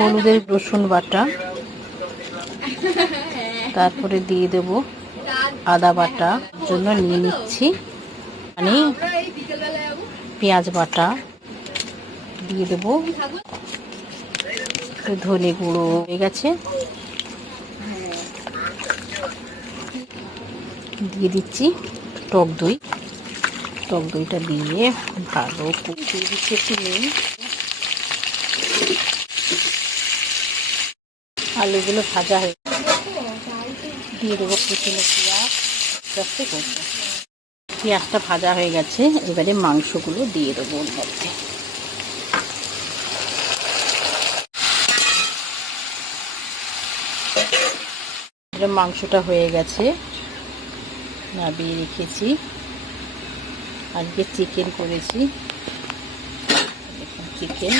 হলুদের রসুন বাটা, তারপরে দিয়ে দেব আদা বাটা জন্য নিয়ে নিচ্ছি, মানে পেঁয়াজ বাটা দিয়ে দেব, ধনে গুঁড়ো হয়ে গেছে, দিয়ে দিচ্ছি টক দই, টক দইটা দিয়ে ভালো করে দিয়ে দিচ্ছি একটু নুন, আলুগুলো ভাজা হয়ে দিয়ে দেবো কুচনো পেঁয়াজ, আস্তে করবো। পেঁয়াজটা ভাজা হয়ে গেছে, এবারে মাংসগুলো দিয়ে দেবো ওর মধ্যে। মাংসটা হয়ে গেছে, নামিয়ে রেখেছি। আজকে চিকেন করেছি, চিকেন